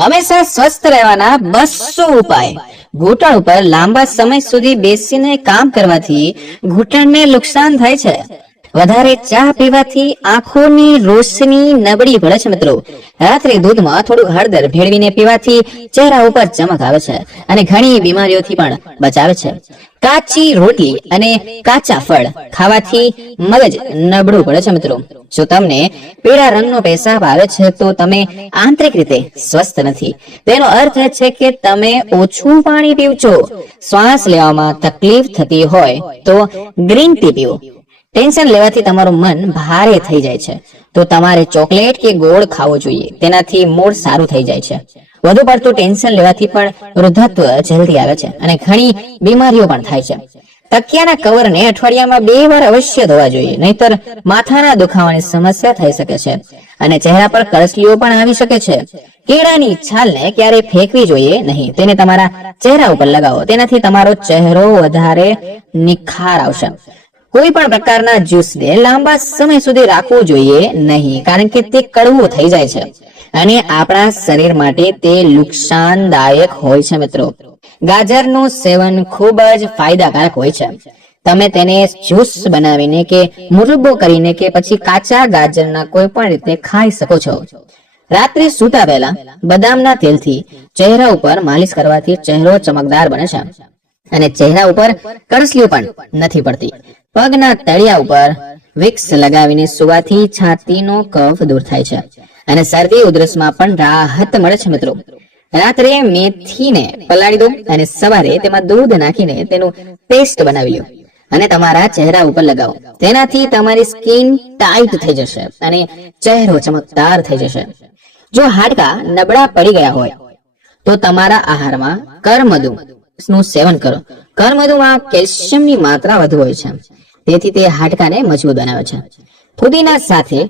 હંમેશા સ્વસ્થ રહેવાના બસો ઉપાય. ઘૂંટણ ઉપર લાંબા સમય સુધી બેસીને કામ કરવાથી ઘૂંટણને નુકસાન થાય છે. વધારે ચા પીવાથી આંખોની રોશની નબળી પડે છે મિત્રો. રાત્રે દૂધમાં થોડું હળદર ભેળવીને પીવાથી ચહેરા ઉપર ચમક આવે છે અને ઘણી બીમારીઓથી પણ બચાવે છે. કાચી રોટલી અને કાચા ફળ ખાવાથી મગજ નબળું પડે છે મિત્રો. જો તમને પીળા રંગનો પેશાબ આવે છે તો તમે આંતરિક રીતે સ્વસ્થ નથી. તેનો અર્થ એ છે કે તમે ઓછું પાણી પીવ છો શ્વાસ લેવામાં તકલીફ થતી હોય તો ગ્રીન ટી પીવો ટેન્શન લેવાથી તમારું મન ભારે થઈ જાય છે. તો તમારે ચોકલેટ કે ગોળ ખાવો જોઈએ. તેનાથી મૂડ સારું થઈ જાય છે. વધુ પડતું ટેન્શન લેવાથી પણ વૃદ્ધત્વ જલ્દી આવે છે અને ઘણી બીમારીઓ પણ થાય છે. તકિયાના કવરને અઠવાડિયામાં બે વાર અવશ્ય ધોવા જોઈએ. નહીતર માથાના દુખાવાની સમસ્યા થઈ શકે છે. અને ચહેરા પર કરસલીઓ પણ આવી શકે છે. કેળાની છાલને ક્યારે ફેંકવી જોઈએ નહીં. તેને તમારા ચહેરા ઉપર લગાવો. તેનાથી તમારો ચહેરો વધારે નિખાર આવશે. કોઈ પણ પ્રકારના જ્યુસને લાંબા સમય સુધી રાખવું જોઈએ નહીં, કારણ કે તે કડવું થઈ જાય છે અને આપણા શરીર માટે તે નુકસાનદાયક હોય છે મિત્રો. ગાજરનું સેવન ખૂબ જ ફાયદાકારક હોય છે. તમે તેને જ્યુસ બનાવીને કે મુરબ્બો કરીને કે પછી કાચા ગાજરના કોઈ પણ રીતે ખાઈ શકો છો. રાત્રે સૂતા પહેલા બદામના તેલથી ચહેરા ઉપર માલિશ કરવાથી ચહેરો ચમકદાર બને છે. અને ચહેરા ઉપર કરસલીઓ પણ નથી પડતી. પગના તળિયા ઉપર વિક્સ લગાવીને સુવાથી છાતીનો કફ દૂર થાય છે. અને શરદી ઉધરસમાં પણ રાહત મળે છે મિત્રો. રાત્રે મેથીને પલાળી દો અને સવારે તેમાં દૂધ નાખીને તેનું પેસ્ટ બનાવી લો અને તમારા ચહેરા ઉપર લગાવો. તેનાથી તમારી સ્કિન ટાઈટ થઈ જશે અને ચહેરો ચમકદાર થઈ જશે. જો હાડકા નબળા પડી ગયા હોય, તો તમારા આહારમાં કરમધુ નું સેવન કરો. કરમધુમાં કેલ્શિયમની માત્રા વધુ હોય છે. તેથી તે હાડકાને મજબૂત બનાવે છે. ફુદીના સાથે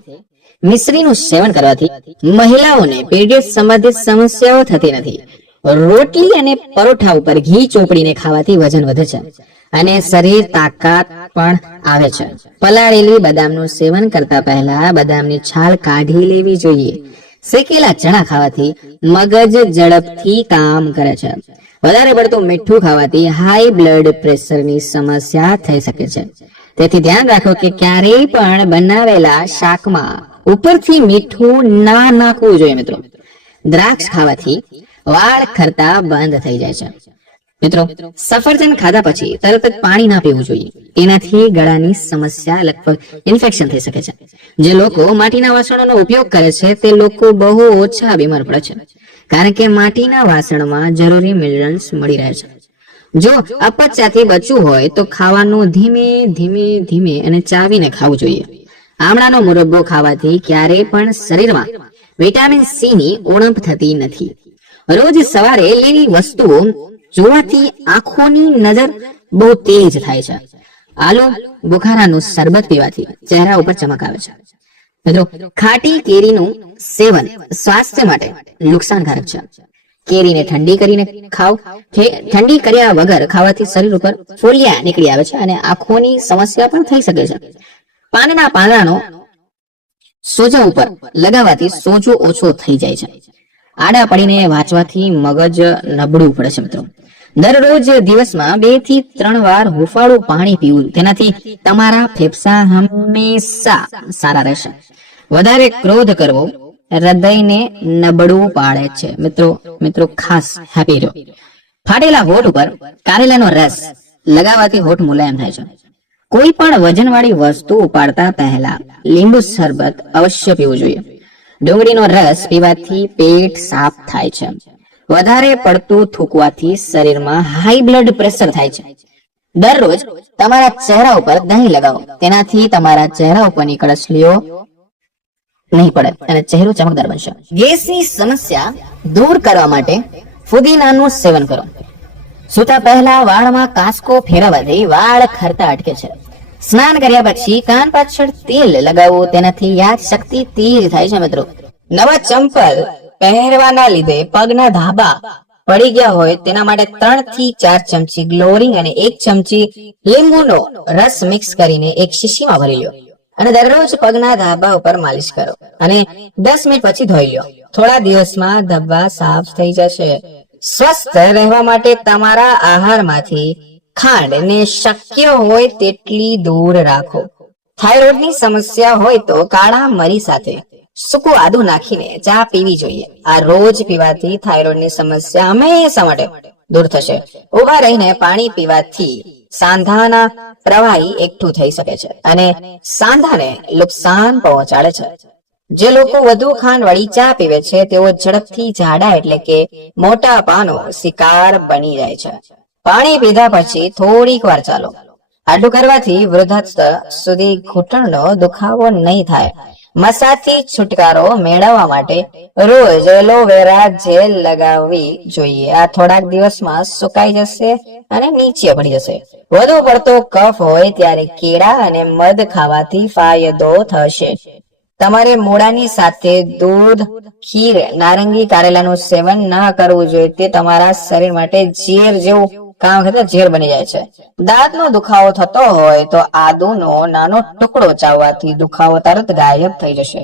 મિશ્રીનું સેવન કરવાથી મહિલાઓને પીરિયડ સંબંધિત સમસ્યાઓ થતી નથી. રોટલી અને પરોઠા ઉપર ઘી ચોપડીને ખાવાથી વજન વધે છે અને શરીર તાકાત પણ આવે છે. પલાળેલી બદામનું સેવન કરતા પહેલા બદામની છાલ કાઢી લેવી જોઈએ. શેકેલા ચણા ખાવાથી મગજ ઝડપથી કામ કરે છે. વધારે પડતું મીઠું ખાવાથી હાઈ બ્લડ પ્રેશરની સમસ્યા થઈ શકે છે. તેથી ધ્યાન રાખો કે ક્યારેય પણ બનાવેલા શાકમાં ઉપરથી મીઠું ના નાખવું જોઈએ મિત્રો. દ્રાક્ષ ખાવાથી વાળ ખરતા બંધ થઈ જાય છે. મિત્રો, સફરજન ખાધા પછી તરત જ પાણી ના પીવું જોઈએ. તેનાથી ગળાની સમસ્યા લગભગ ઇન્ફેક્શન થઈ શકે છે. જે લોકો માટીના વાસણોનો ઉપયોગ કરે છે તે લોકો બહુ ઓછા બીમાર પડે છે. કારણ કે માટીના વાસણમાં જરૂરી મિનરલ્સ મળી રહે છે. જો અપચાથી બચવું હોય તો ખાવાનું ધીમે ધીમે ધીમે અને ચાવીને ખાવું જોઈએ. આમળાનો મુરબ્બો ખાવાથી ક્યારેય પણ શરીરમાં વિટામિન સી ની ઉણપ થતી નથી. રોજ સવારે લીલી વસ્તુઓ જોવાથી આંખોની નજર બહુ તેજ થાય છે. આલુ, બુખારાનું શરબત પીવાથી ચહેરા ઉપર ચમક આવે છે. મિત્રો, ખાટી કેરીનું સેવન સ્વાસ્થ્ય માટે નુકસાનકારક છે. કેરીને ઠંડી કરીને ખાવ ઠંડી કર્યા વગર ખાવાથી શરીર ઉપર ફોલિયા નીકળી આવે છે અને આંખોની સમસ્યા પણ થઈ શકે છે. પાનના પાંદડાનો સોજા ઉપર લગાવવાથી સોજો ઓછો થઈ જાય છે. આડા પડીને વાંચવાથી મગજ નબળું પડે છે મિત્રો. દરરોજ દિવસમાં બેથી ત્રણ વાર હુફાળું પાણી પીવું. તેનાથી તમારા ફેફસા હંમેશા સારા રહેશે. વધારે ક્રોધ કરવો હૃદયને નબળું પાડે છે. મિત્રો મિત્રો, ખાસ હેપી રહો ફાટેલા હોઠ ઉપર કારેલાનો રસ લગાવવાથી હોઠ મુલાયમ થાય છે. કોઈ પણ વજનવાળી વસ્તુ ઉપાડતા પહેલા લીંબુ શરબત અવશ્ય પીવું જોઈએ. ડુંગળીનો રસ પીવાથી પેટ સાફ થાય છે. વધારે પડતું થૂકવાથી શરીરમાં હાઈ બ્લડ પ્રેશર થાય છે. દરરોજ તમારા ચહેરા ઉપર દહીં લગાવો. તેનાથી તમારા ચહેરા ઉપરની કળસલીઓ નહીં પડે અને ચહેરો ચમકદાર બનશે. ગેસની સમસ્યા દૂર કરવા માટે ફુદીનાનું સેવન કરો. સૂતા પહેલા વાળમાં કાસ્કો ફેરવવાથી વાળ ખરતા અટકે છે. સ્નાન કર્યા પછી કાન પાછળ તેલ લગાવવું તેનાથી યાદ શક્તિ તીર થાય છે મિત્રો. નવા ચંપલ પહેરવાના લીધે પગના ધાબા પડી ગયા હોય, તેના માટે ત્રણથી ચાર ચમચી ગ્લોરિંગ અને એક ચમચી લીંબુનો રસ મિક્સ કરીને એક શીશીમાં ભરી લો. અને દરરોજ પગના ધાબા ઉપર માલિશ કરો અને દસ મિનિટ પછી ધોઈ લો થોડા દિવસમાં ધબ્બા સાફ થઈ જશે. સ્વસ્થ રહેવા માટે તમારા આહારમાંથી ખાંડને શક્ય હોય તેટલી દૂર રાખો. થાઇરોઇડની સમસ્યા હોય તો કાળા મરી સાથે સૂકું આદુ નાખીને ચા પીવી જોઈએ. આ રોજ પીવાથી થાઇરોઇડની સમસ્યા હંમેશા માટે દૂર થશે. ઊભા રહીને પાણી પીવાથી સાંધાના પ્રવાહી એકઠું થઈ શકે છે અને સાંધાને નુકસાન પહોંચાડે છે. જે લોકો વધુ ખાંડ વાળી ચા પીવે છે, તેઓ ઝડપથી જાડા એટલે કે મોટા પાનો શિકાર બની જાય છે. પાણી પીધા પછી થોડીક વાર ચાલો. આટલું કરવાથી વૃદ્ધાસ્થ સુધી ઘૂંટણનો દુખાવો નહીં થાય. મસાથી છુટકારો મેળવવા માટે રોજ એલોવેરા જેલ લગાવવી જોઈએ. આ થોડાક દિવસમાં સુકાઈ જશે અને નીચે પડી જશે. વધુ પડતો કફ હોય ત્યારે કેળા અને મધ ખાવાથી ફાયદો થશે. તમારે મોડાની સાથે દૂધ, ખીર, નારંગી, કારેલાનું સેવન ના કરવું જોઈએ. તે તમારા શરીર માટે ઝેર જેવું કામ કરતા ઝેર બની જાય છે. દાંતનો દુખાવો થતો હોય તો આદુનો નાનો ટુકડો ચાવવાથી દુખાવો તરત ગાયબ થઈ જશે.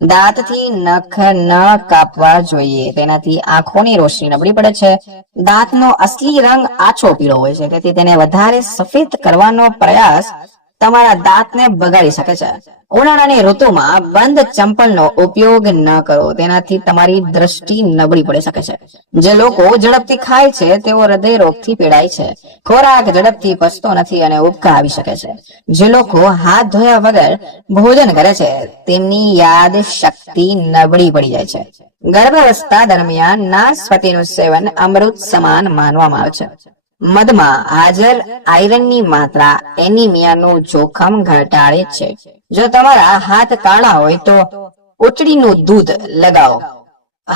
દાંતથી નખ ન કાપવા જોઈએ, તેનાથી આંખોની રોશની નબળી પડે છે. દાંતનો અસલી રંગ આછો પીળો હોય છે, તેથી તેને વધારે સફેદ કરવાનો પ્રયાસ તમારા દાંતને બગાડી શકે છે. ઉનાળાની ઋતુમાં બંધ ચંપલનો ઉપયોગ ન કરો. તેનાથી તમારી દ્રષ્ટિ નબળી પડી શકે છે. જે લોકો ઝડપથી ખાય છે, તેઓ હૃદય રોગથી પીડાય છે. ખોરાક ઝડપથી પચતો નથી અને ઉબકા આવી શકે છે. જે લોકો હાથ ધોયા વગર ભોજન કરે છે, તેમની યાદ શક્તિ નબળી પડી જાય છે. ગર્ભાવસ્થા દરમિયાન નાશપતિનું સેવન અમૃત સમાન માનવામાં આવે છે. મધમાં હાજર આયરનની માત્રા એનિમિયાનું જોખમ ઘટાડે છે. જો તમારા હાથ કાળા હોય તો ઉચડીનું દૂધ લગાવો.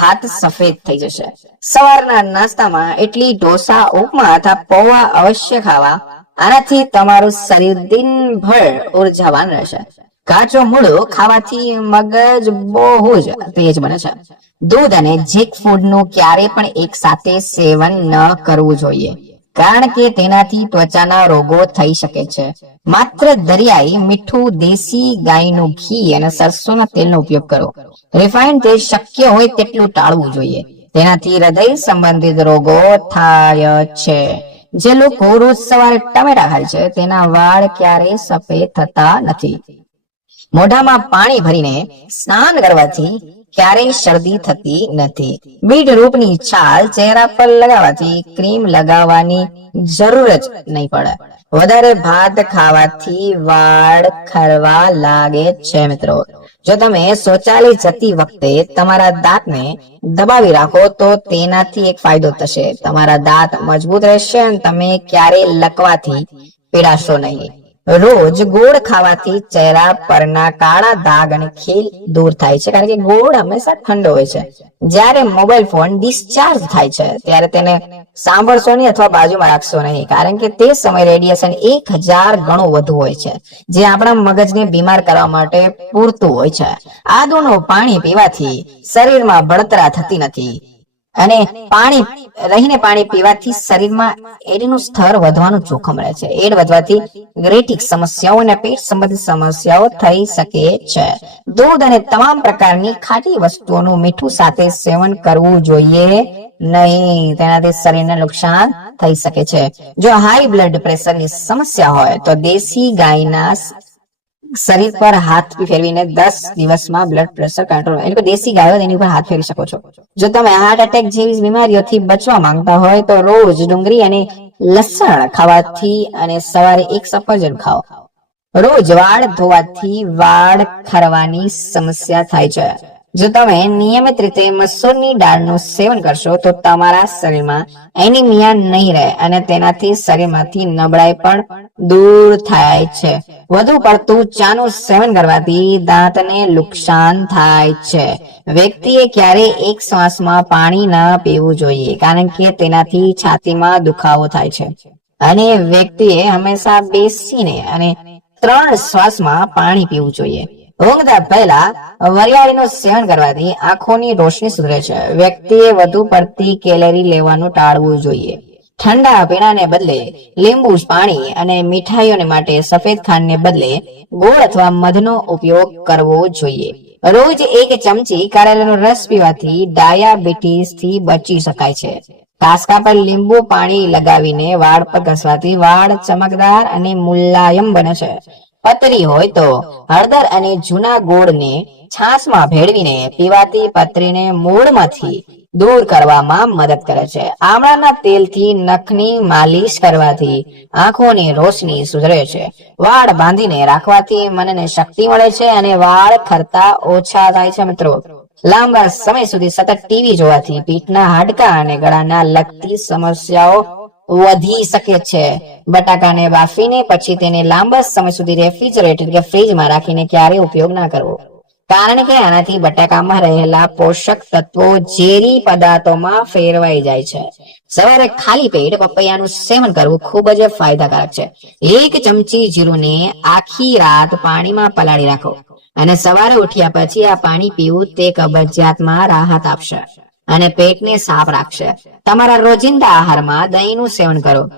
હાથ સફેદ થઈ જશે. સવારના નાસ્તામાં એટલી ઢોસા, ઉપમા અથવા પૌવા અવશ્ય ખાવા. આનાથી તમારું શરીર દિનભર ઉર્જાવાન રહેશે. કાચો મૂળો ખાવાથી મગજ બહુ જ તેજ બને છે. દૂધ અને જીક ફૂડનું ક્યારે પણ એક સાથે સેવન ન કરવું જોઈએ. કારણ કે તેનાથી ત્વચાના રોગો થઈ શકે છે. માત્ર દરિયાઈ, મીઠું, દેશી ગાયનું ઘી અને સરસોના તેલનો ઉપયોગ કરો. રિફાઇન્ડ તેલ શક્ય હોય તેટલું ટાળવું જોઈએ. તેનાથી હૃદય સંબંધિત રોગો થાય છે. જે લોકો રોજ સવારે ટમેટા ખાય છે, તેના વાળ ક્યારેય સફેદ થતા નથી. મોઢામાં પાણી ભરીને સ્નાન કરવાથી ક્યારેય શરદી થતી નથી. બીટ રૂપની છાલ ચહેરા પર લગાવવાથી ક્રીમ લગાવવાની જરૂર જ નહીં પડે. વધારે ભાત ખાવાથી વાળ ખરવા લાગે છે મિત્રો. જો તમે શૌચાલય જતી વખતે તમારા દાંતને દબાવી રાખો તો તેનાથી એક ફાયદો થશે. તમારા દાંત મજબૂત રહેશે અને તમે ક્યારેય લકવાથી પીડાશો નહીં. રોજ ગોળ ખાવાથી ચહેરા પરના કાળા દાગ અને ખીલ દૂર થાય છે. કારણ કે ગોળ હંમેશા ઠંડો હોય છે. જ્યારે મોબાઈલ ફોન ડિસ્ચાર્જ થાય છે, ત્યારે તેને સાંભળશો નહીં અથવા બાજુમાં રાખશો નહીં. કારણ કે તે સમય રેડિયેશન એક હજાર ગણું વધુ હોય છે, જે આપણા મગજને બીમાર કરવા માટે પૂરતું હોય છે. આદુનું પાણી પીવાથી શરીરમાં બળતરા થતી નથી. અને પાણી, રહીને પાણી પીવાથી શરીરમાં એડનું સ્તર વધવાનું જોખમ રહે છે. એડ વધવાથી ગ્રેટિક સમસ્યાઓ અને પેટ સંબંધિત સમસ્યાઓ થઈ શકે છે. દૂધ અને તમામ પ્રકારની ખાટી વસ્તુઓનું મીઠું સાથે સેવન કરવું જોઈએ નહીં. તેનાથી શરીરને નુકસાન થઈ શકે છે. જો હાઈ બ્લડ પ્રેશરની સમસ્યા હોય તો દેશી ગાયના શરીર પર હાથ ફેરવીને દસ દિવસમાં બ્લડ પ્રેશર કંટ્રોલ એટલે દેશી ગાયો તેની ઉપર હાથ ફેરવી શકો છો. જો તમે હાર્ટ એટેક જેવી બીમારીઓથી બચવા માંગતા હોય તો રોજ ડુંગળી અને લસણ ખાવાથી અને સવારે એક સફરજન ખાઓ. રોજ વાળ ધોવાથી વાળ ખરવાની સમસ્યા થાય છે. જો તમે નિયમિત રીતે મસૂરની દાળનું સેવન કરશો, તો તમારા શરીરમાં એનિમિયા નહીં રહે અને તેનાથી શરીરમાંથી નબળાઈ પણ દૂર થાય છે. વધુ પડતું ચાનું સેવન કરવાથી દાંતને નુકસાન થાય છે. વ્યક્તિએ ક્યારે એક શ્વાસમાં પાણી ન પીવું જોઈએ, કારણ કે તેનાથી છાતીમાં દુખાવો થાય છે. અને વ્યક્તિએ હંમેશા બેસીને અને ત્રણ શ્વાસમાં પાણી પીવું જોઈએ. ઊંઘતા પહેલા વરિયાળીનું સેવન કરવાથી આંખોની રોશની સુધરે છે. વ્યક્તિએ વધુ પડતી કેલરી લેવાનું ટાળવું જોઈએ. ઠંડા પીણાને બદલે લીંબુ, પાણી અને મીઠાઈઓને માટે સફેદ ખાંડને બદલે ગોળ અથવા મધનો ઉપયોગ કરવો જોઈએ. રોજ એક ચમચી કારેલાનો રસ પીવાથી ડાયાબિટીસથી બચી શકાય છે. કાસકા પર લીંબુ પાણી લગાવીને વાળ પર ઘસવાથી વાળ ચમકદાર અને મુલાયમ બને છે. પતરી હોય તો હળદર અને જૂના ગોળને છાશમાં ભેળવીને પીવાતી પતરીને મૂળમાંથી દૂર કરવામાં મદદ કરે છે. આમળાના તેલથી નખની માલિશ કરવાથી આંખોની રોશની સુધરે છે. વાળ બાંધીને રાખવાથી મનને શક્તિ મળે છે અને વાળ ખરતા ઓછા થાય છે મિત્રો. લાંબા સમય સુધી સતત ટીવી જોવાથી પીઠના હાડકા અને ગળાના લગતી સમસ્યાઓ વધી શકે છે. બટાકાને બાફીને પછી તેને લાંબા સમય સુધી રેફ્રિજરેટર કે ફ્રીજમાં રાખીને ક્યારે ઉપયોગ ના કરવો. કારણ કે આનાથી બટાકામાં રહેલા પોષક તત્વો ઝેરી પદાર્થોમાં ફેરવાઈ જાય છે. સવારે ખાલી પેટ પપૈયાનું સેવન કરવું ખૂબ જ ફાયદાકારક છે. એક ચમચી જીરુંને આખી રાત પાણીમાં પલાળી રાખો અને સવારે ઉઠ્યા પછી આ પાણી પીવું તે કબજિયાતમાં રાહત આપશે. અને પેટને સાફ રાખશે. તમારા રોજિંદા આહારમાં દહીંનું સેવન કરો.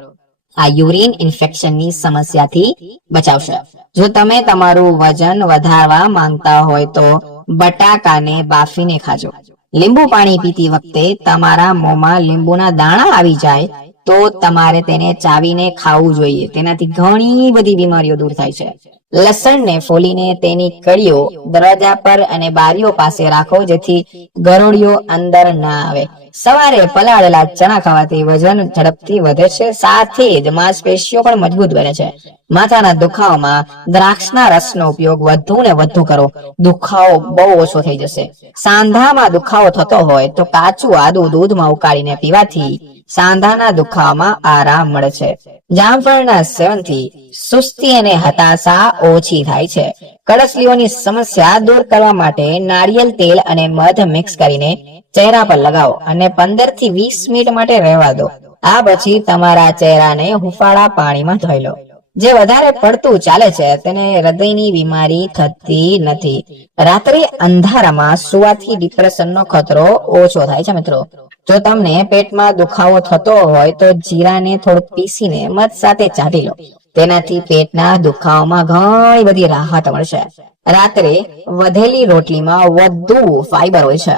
આ યુરિન ઇન્ફેક્શનની સમસ્યાથી બચાવશે. જો તમે તમારું વજન વધારવા માંગતા હોય તો બટાકાને બાફીને ખાજો. લીંબુ પાણી પીતી વખતે તમારા મોંમાં લીંબુના દાણા આવી જાય તો તમારે તેને ચાવીને ખાવું જોઈએ. તેનાથી ઘણી બધી બીમારીઓ દૂર થાય છે. લસણને ફોલીને તેની કળીઓ દરવાજા પર અને બારીઓ પાસે રાખો જેથી ગરોળીઓ અંદર ના આવે. સવારે પલાળેલા ચણા ખાવાથી વજન ઝડપથી વધે છે, સાથે જ માંસપેશીઓ પણ મજબૂત બને છે. માથાના દુખાવામાં દ્રાક્ષના રસનો ઉપયોગ વધુ ને વધુ કરો. દુખાવો બહુ ઓછો થઈ જશે. સાંધામાં દુખાવો થતો હોય તો કાચું આદુ દૂધમાં ઉકાળીને પીવાથી સાંધાના દુખાવામાં આરામ મળે છે. જામફળના સેવનથી સુસ્તી અને હતાશા ઓછી થાય છે. કડસલીઓની સમસ્યા દૂર કરવા માટે નારિયેલ તેલ અને મધ મિક્સ કરીને ચહેરા પર લગાવો અને પંદરથી વીસ મિનિટ માટે રહેવા દો. આ પછી તમારા ચહેરાને હુફાળા પાણીમાં ધોઈ લો. જે વધારે પડતું ચાલે છે તેને હૃદયની બીમારી થતી નથી. રાત્રે અંધારામાં સુવાથી ડિપ્રેશનનો ખતરો ઓછો થાય છે મિત્રો. જો તમને પેટમાં દુખાવો થતો હોય તો જીરાને થોડું પીસીને મધ સાથે ચાટી લો. તેનાથી પેટના દુખાવામાં ઘણી બધી રાહત મળશે. રાત્રે વધેલી રોટલીમાં વધુ ફાઈબર હોય છે.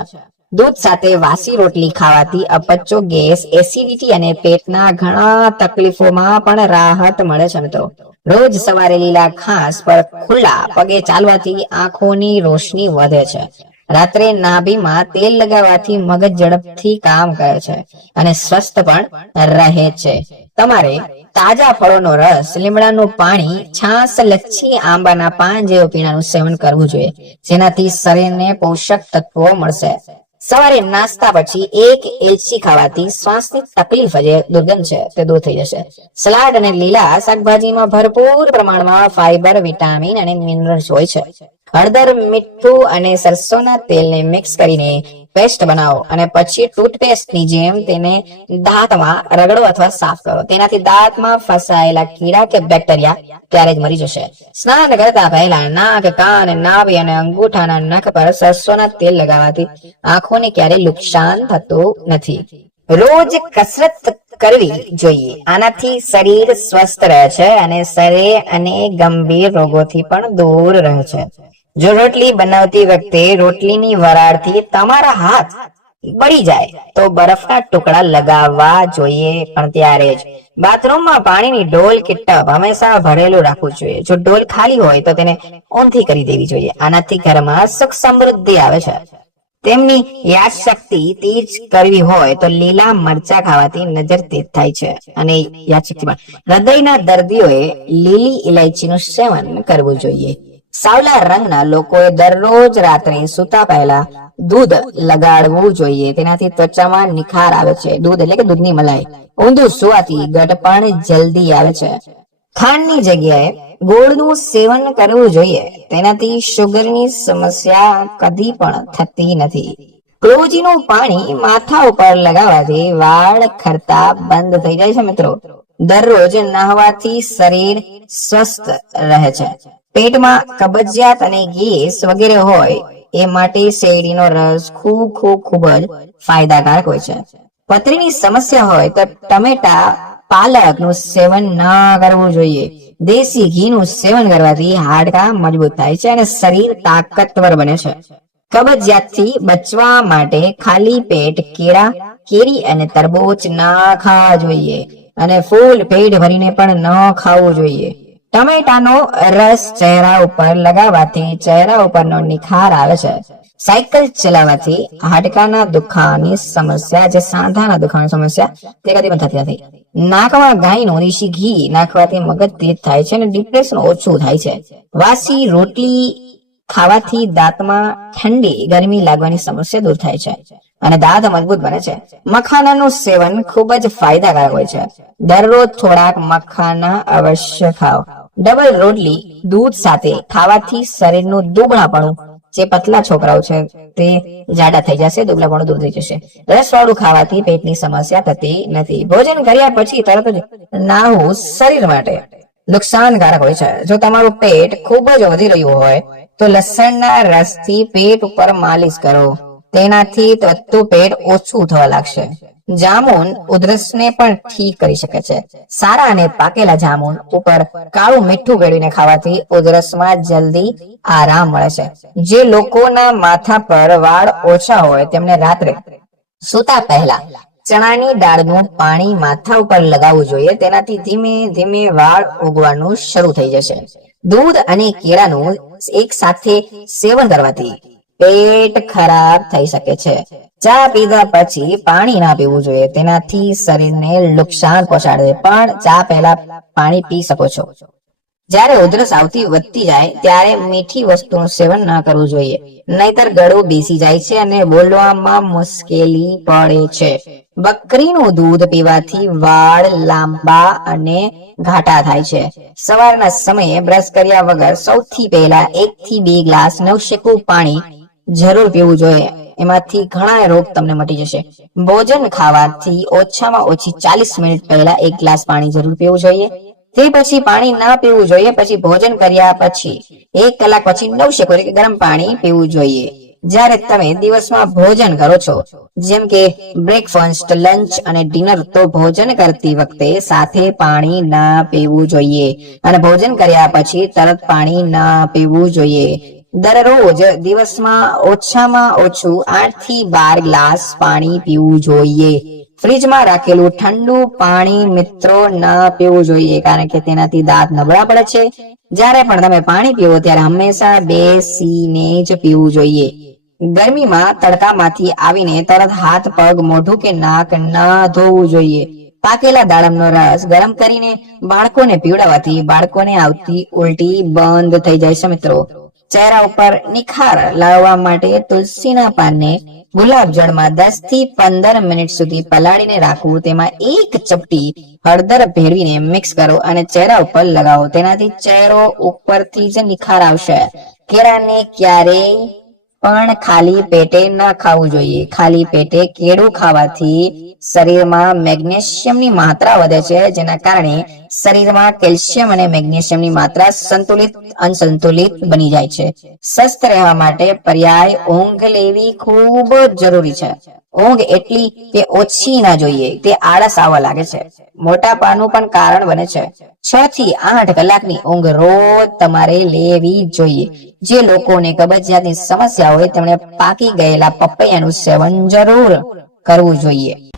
દૂધ સાથે વાસી રોટલી ખાવાથી અપચો ગેસ એસિડિટી અને પેટના ઘણા તકલીફોમાં પણ રાહત મળે છે મિત્રો. રોજ સવારે લીલા ઘાસ પર ખુલ્લા પગે ચાલવાથી આંખોની રોશની વધે છે. રાત્રે નાભીમાં તેલ લગાવવાથી મગજ ઝડપથી કામ કરે છે અને સ્વસ્થ પણ રહે છે. તમારે તાજા ફળોનો રસ, લીમડાનું પાણી છાસ લચ્છી, આંબાના પાન જેવું પીણાનું સેવન કરવું જોઈએ. જેનાથી શરીરને પોષક તત્વો મળશે. સવારે નાસ્તા પછી એક એલચી ખાવાથી શ્વાસની તકલીફ જે દુર્ગંધ છે તે દૂર થઈ જશે. સલાડ અને લીલા શાકભાજીમાં ભરપૂર પ્રમાણમાં ફાઈબર, વિટામિન અને મિનરલ્સ હોય છે. હળદર, મીઠું અને સરસોના તેલને મિક્સ કરીને પેસ્ટ બનાવો અને પછી ટૂથપેસ્ટની જેમ તેને દાંતમાં રગડો અથવા સાફ કરો. તેનાથી દાંતમાં ફસાયેલા કીડા કે બેક્ટેરિયા ત્યારે જ મરી જશે. સ્નાન કરતા પહેલા નાક, કાન, નાભી અને અંગૂઠાના નખ પર સરસોના તેલ લગાવવાથી આંખોને ક્યારેય નુકસાન થતું નથી. રોજ કસરત કરવી જોઈએ. આનાથી શરીર સ્વસ્થ રહે છે અને શરીર અને ગંભીર રોગોથી પણ દૂર રહે છે. જો રોટલી બનાવતી વખતે રોટલીની વરાળથી તમારા હાથ બળી જાય, તો બરફના ટુકડા લગાવવા જોઈએ પણ ત્યારે જ. બાથરૂમમાં પાણીની ડોલ કે ટબ હંમેશા ભરેલું રાખવું જોઈએ. જો ડોલ ખાલી હોય તો તેને ઓનથી કરી દેવી જોઈએ. આનાથી ઘરમાં સુખ સમૃદ્ધિ આવે છે. તેમની યાદ શક્તિ તેજ કરવી હોય તો લીલા મરચા ખાવાથી નજર તેજ થાય છે. અને યાદ શક્તિ પણ હૃદયના દર્દીઓએ લીલી ઇલાયચીનું સેવન કરવું જોઈએ. સાવલા રંગના લોકોએ દરરોજ રાત્રે સૂતા પહેલા દૂધ લગાડવું જોઈએ. તેનાથી ત્વચામાં નિખાર આવે છે. દૂધ એટલે કે દૂધની મલાઈ. ઊંધું સુવાથી ગટપણ જલ્દી આવે છે. ખાંડની જગ્યાએ ગોળનું સેવન કરવું જોઈએ. તેનાથી શુગરની સમસ્યા કદી પણ થતી નથી. ક્લોજીનું પાણી માથા ઉપર લગાવવાથી વાળ ખરતા બંધ થઈ જાય છે મિત્રો. દરરોજ નહાવાથી શરીર સ્વસ્થ રહે છે. પેટમાં કબજિયાત અને ગેસ વગેરે હોય, એ માટે શેરડીનો રસ ખૂબ ખૂબ ખૂબ જ ફાયદાકારક હોય છે. પથરીની સમસ્યા હોય તો ટમેટા પાલકનું સેવન ના કરવું જોઈએ. દેશી ઘીનું સેવન કરવાથી હાડકાં મજબૂત થાય છે અને શરીર તાકતવર બને છે. કબજિયાતથી બચવા માટે ખાલી પેટ કેળા, કેરી અને તરબૂચ ના ખાવા જોઈએ અને ફૂલ પેટ ભરીને પણ ન ખાવું જોઈએ. ટમેટાનો રસ ચહેરા ઉપર લગાવવાથી ચહેરા ઉપરનો નિખાર આવે છે. સાયકલ ચલાવવાથી હાડકાના દુખાવાની સમસ્યા જે સાંધાના દુખાવાની સમસ્યા તે કદી પણ થતી નથી. નાકમાં ગાયનું દેશી ઘી નાખવાથી મગજ તેજ થાય છે અને ડિપ્રેશન ઓછું થાય છે. વાસી રોટલી ખાવાથી દાંતમાં ઠંડી ગરમી લાગવાની સમસ્યા દૂર થાય છે. અને દાંત મજબૂત બને છે. મખાનાનું સેવન ખૂબ જ ફાયદાકારક હોય છે. દરરોજ થોડાક મખાના અવશ્ય ખાઓ. ડબલ રોટલી દૂધ સાથે ખાવાથી શરીરનું દુબળાપણું, જે પતલા છોકરાઓ છે, તે જાડા થઈ જશે, દુબળાપણું દૂર થઈ જશે. રસ વાળું ખાવાથી પેટની સમસ્યા થતી નથી. ભોજન કર્યા પછી તરત જ નાહવું શરીર માટે નુકસાનકારક હોય છે. જો તમારું પેટ ખૂબ જ વધી રહ્યું હોય, તો લસણના રસથી પેટ ઉપર માલિશ કરો. તેનાથી વધતું પેટ ઓછું થવા લાગશે. જામુન ઉધરસને પણ ઠીક કરી શકે છે. સારા અને પાકેલા જામુન ઉપર કાળું મીઠું ભેળવીને ખાવાથી ઉધરસમાં જલ્દી આરામ મળે છે. જે લોકોના માથા પર વાળ ઓછા હોય તેમને રાત્રે સૂતા પહેલા ચણાની દાળનું પાણી માથા ઉપર લગાવવું જોઈએ. તેનાથી ધીમે ધીમે વાળ ઉગવાનું શરૂ થઈ જશે. દૂધ અને કેળાનું એક સાથે સેવન કરવાથી પેટ ખરાબ થઈ શકે છે. ચા પીધા પછી પાણી ના પીવું જોઈએ. તેનાથી શરીરને નુકસાન પહોંચાડે. પણ ચા પહેલા પાણી પી શકો છો. જ્યારે ઉધરસ આવતી વધતી જાય, ત્યારે મીઠી વસ્તુનું સેવન ના કરવું જોઈએ. નહીતર ગળું બેસી જાય છે અને બોલવામાં મુશ્કેલી પડે છે. બકરીનું દૂધ પીવાથી વાળ લાંબા અને ઘાટા થાય છે. સવારના સમયે બ્રશ કર્યા વગર સૌથી પહેલા એક થી બે ગ્લાસ નવશેકું પાણી જરૂર પીવું જોઈએ. એમાંથી ઘણા રોગ તમને મટી જશે. ભોજન ખાવાથી ઓછામાં ઓછી ચાલીસ મિનિટ પહેલા એક ગ્લાસ પાણી જરૂર પીવું જોઈએ. તે પછી પાણી ના પીવું જોઈએ, પછી ભોજન કર્યા પછી એક કલાક પછી નવ શેકો કે ગરમ પાણી પીવું જોઈએ. જ્યારે તમે દિવસમાં ભોજન કરો છો, જેમ કે બ્રેકફાસ્ટ, લંચ અને ડિનર, તો ભોજન કરતી વખતે સાથે પાણી ના પીવું જોઈએ. અને ભોજન કર્યા પછી તરત પાણી ના પીવું જોઈએ. દરરોજ દિવસમાં ઓછામાં ઓછું આઠથી બાર ગ્લાસ પાણી પીવું જોઈએ. ફ્રીજમાં રાખેલું ઠંડુ પાણી મિત્રો ન પીવું જોઈએ, કારણ કે તેનાથી દાંત નબળા પડે છે. જ્યારે પણ તમે પાણી પીવો, ત્યારે હંમેશા બેસીને જ પીવું જોઈએ. ગરમીમાં તડકામાંથી આવીને તરત હાથ, પગ, મોઢું કે નાક ન ધોવું જોઈએ. પાકેલા દાડમનો રસ ગરમ કરીને બાળકોને પીવડાવવાથી બાળકોને આવતી ઉલટી બંધ થઈ જાય છે મિત્રો. ચહેરા ઉપર નિખાર લાવવા માટે તુલસીના પાનને ગુલાબ જળમાં દસથી પંદર મિનિટ સુધી પલાળીને રાખવું. તેમાં એક ચપટી હળદર ભેળવીને મિક્સ કરો અને ચહેરા ઉપર લગાવો. તેનાથી ચહેરો ઉપરથી જ નિખાર આવશે. કેળાને ક્યારેય પણ ખાલી પેટે ન ખાવું જોઈએ. ખાલી પેટે કેળું ખાવાથી શરીરમાં મેગ્નેશિયમની માત્રા વધે છે, જેના કારણે શરીરમાં કેલ્શિયમ અને મેગ્નેશિયમની માત્રા સંતુલિત, અનસંતુલિત બની જાય છે. સ્વસ્થ રહેવા માટે પર્યાય ઊંઘ લેવી ખૂબ જરૂરી છે. ઊંઘ એટલી કે ઓછી ના જોઈએ, તે આળસ આવવા લાગે છે. મોટાપાનું પણ કારણ બને છે. છ થી આઠ કલાકની ઊંઘ રોજ તમારે લેવી જોઈએ. જે લોકોને કબજિયાતની સમસ્યા હોય તેમણે પાકી ગયેલા પપૈયાનું સેવન જરૂર કરવું જોઈએ.